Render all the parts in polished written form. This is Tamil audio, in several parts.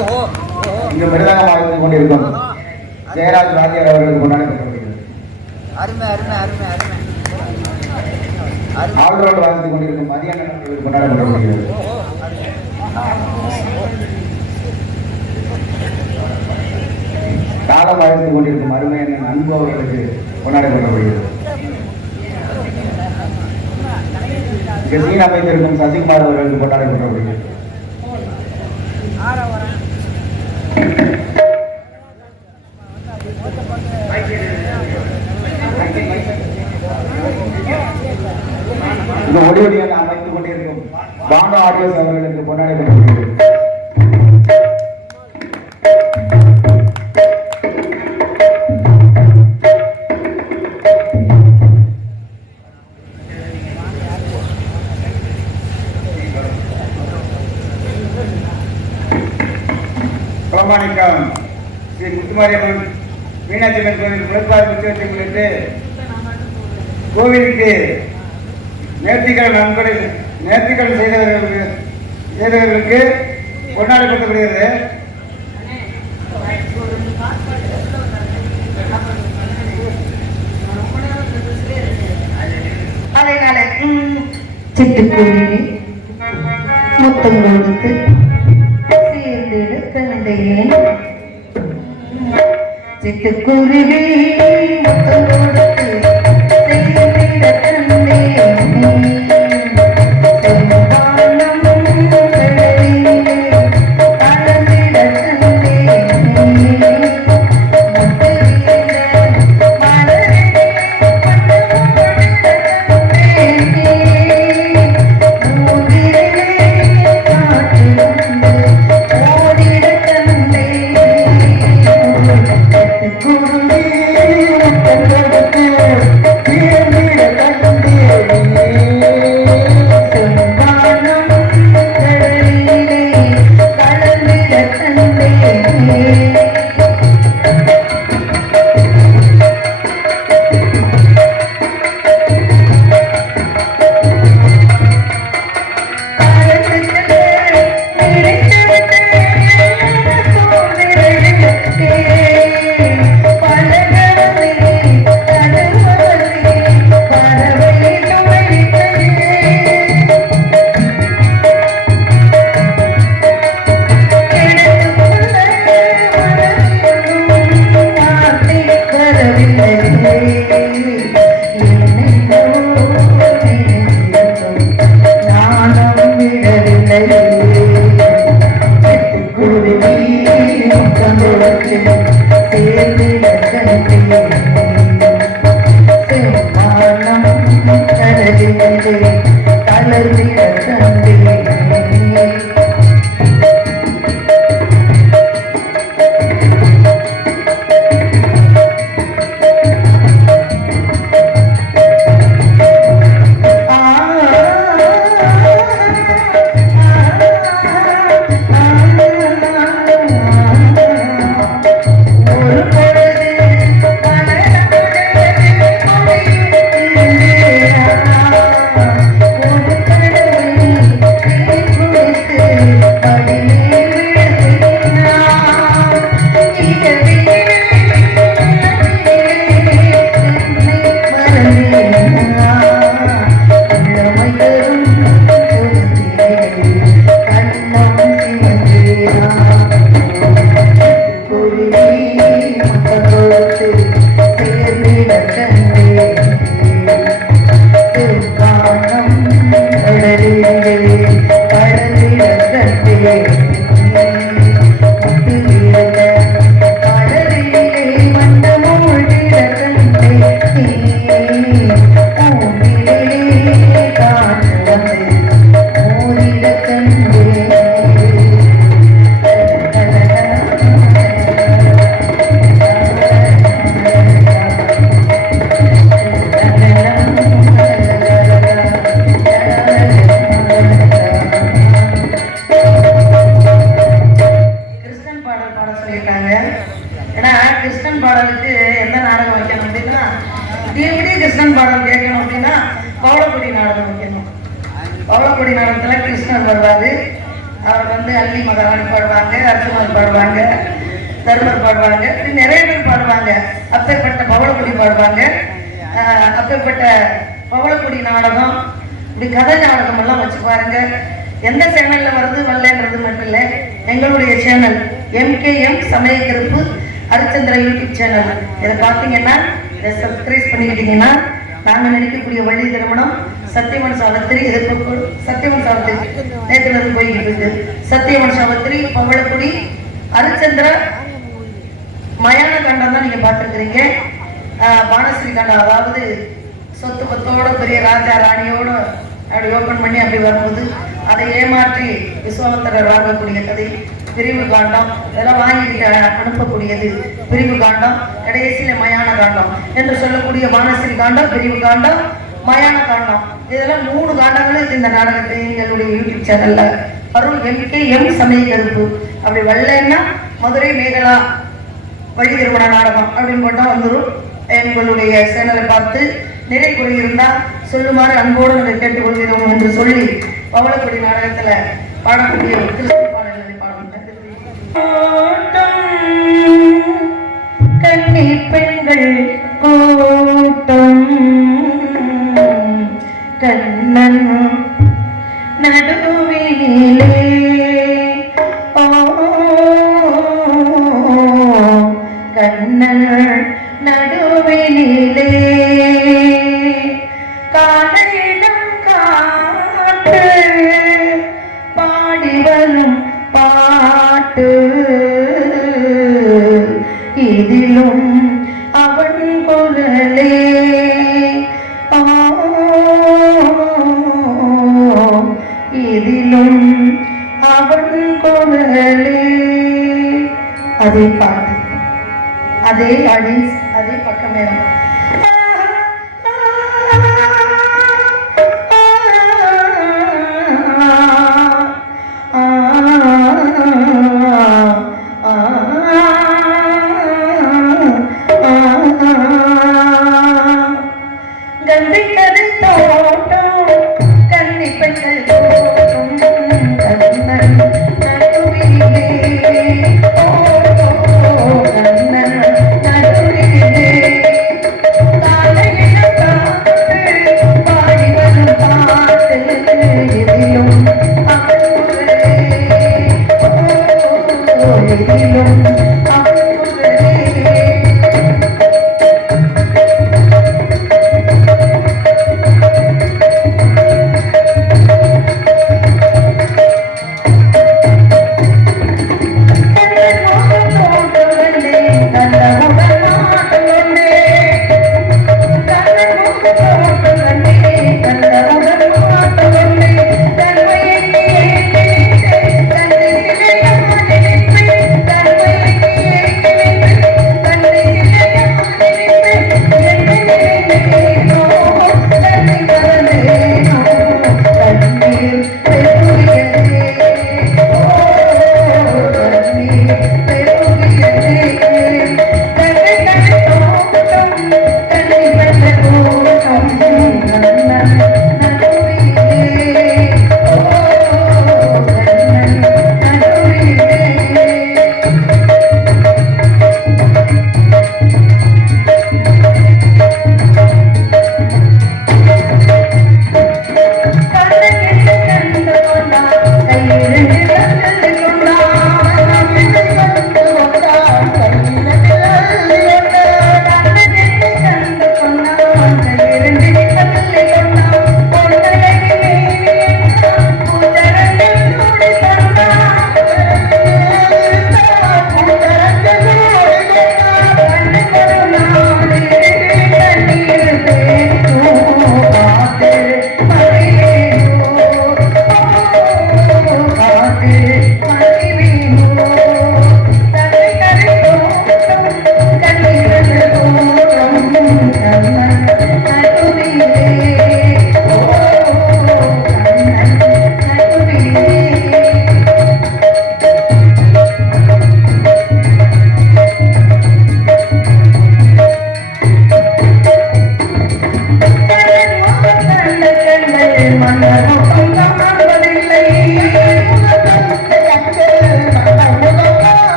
இங்கு மிருதங்கம் வாய்ந்து கொண்டிருக்கும் ஜெயராஜ் ராஜியார் அவர்களுக்கு கொண்டாடப்படுகிறது. ஆல்ரவுண்ட் வாய்ந்து கொண்டிருக்கும் மதியானம் அவர்களுக்கு கொண்டாடப்படுகிறது. காலம் வாழ்ந்து கொண்டிருக்கும் அருமையான அன்பு அவர்களுக்கு கொண்டாடப்படுகிறது. சீன் அமைந்திருக்கும் சசிகுமார் அவர்களுக்கு கொண்டாடப்படுகிறது. இந்த ஒளிவடியாக அமைத்துக் கொண்டிருக்கும் பாண்டா ஆடியோஸ் அவர்களுக்கு கொண்டாடப்படுகிறது. ஸ்ரீ முத்துமாரியம்மன் மீனாட்சி அம்மன் கோவில் முளைப்பார் உற்சவத்தை முன்னிட்டு கோவிலுக்கு நேர்த்திக்கடன் செய்தவர்களுக்கு கொண்டாடப்படுகிறது. அதனால சிட்டுக்குருவி முத்தம் கொடுத்து கண்டேன். சிட்டுக்குருவி முத்தம் கொடுத்து செய்திட கண்டேன். அவர் வந்து அள்ளி மகாராணி பாடுவாங்க, அர்ஜுனன் பாடுவாங்க, தருமர் பாடுவாங்க, இப்படி நிறைய பேர் பாடுவாங்க. அப்பேற்பட்ட பவளக்குடி பாடுவாங்க. அப்பேற்பட்ட பவளக்குடி நாடகம், இப்படி கதை நாடகம் எல்லாம் வச்சு பாருங்க. எந்த சேனல்ல வருது வரலன்றது மட்டும் இல்லை, எங்களுடைய சேனல் MKM சமயக்கருப்பு ஹரிச்சந்திரா யூடியூப் சேனல். இதை பார்த்தீங்கன்னா, இதை சப்ஸ்கிரைப் பண்ணிக்கிட்டீங்கன்னா நாங்கள் நடிக்கக்கூடிய வள்ளி திருமணம், சத்தியமன் சாவித்திரி, சத்தியமன் சாவித்திரி நேற்றுல இருந்து போய்கிட்டு இருக்கு. சத்தியமன் சாவித்திரி, பவளக்குடி, ஹரிச்சந்திரா, மயான காண்டம் தான் நீங்க பார்த்துருக்கிறீங்க. பானஸ்ரீ காண்டம், அதாவது சொத்து பத்தோட பெரிய ராஜா ராணியோட அப்படி ஓப்பன் பண்ணி அப்படி வரும்போது அதை ஏமாற்றி விஸ்வாமித்திரர் வாங்கக்கூடிய கதை பிரிவு காண்டம். இதெல்லாம் வாங்கிட்டு அனுப்பக்கூடியது பிரிவு காண்டம். கடைசியில மயான காண்டம் என்று சொல்லக்கூடிய பானஸ்ரீ காண்டம், பிரிவு காண்டம், மயான காண்டம். இதெல்லாம் 3 காண்டங்களும் இந்த நாடகத்தை எங்களுடைய யூடியூப் சேனல்ல வரும். MKM சமயக்கருப்பு. அப்படி வரலன்னா மதுரை மேகலா வழி திருமண நாடகம் அப்படின்னு போட்டா வந்துடும். எங்களுடைய சேனலை பார்த்து நிறை குறை இருந்தா சொல்லுமாறு அன்போடு நாங்கள் கேட்டுக்கொள்கிறோம் என்று சொல்லி பவளக்குடி நாடகத்துல பாடக்கூடிய கிறிஸ்துவ பாடல்களை பாடுகின்றனர். கன்னி பெண்கள் கூட்டம் கண்ணன் நடுவிலே கண்ணன் நடுவிலே காலையிடம் காட்டு பாடி வரும் பாட்டு இதிலும் அவன் குரலே இதிலும் அவன் குரலே. அதே பாட்டு, அதே ஆடியன்ஸ், அதே பக்கமே.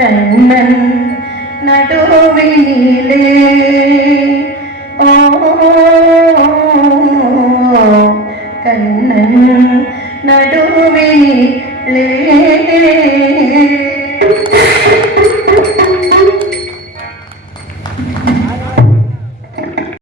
கண்ணன் நடுவிலே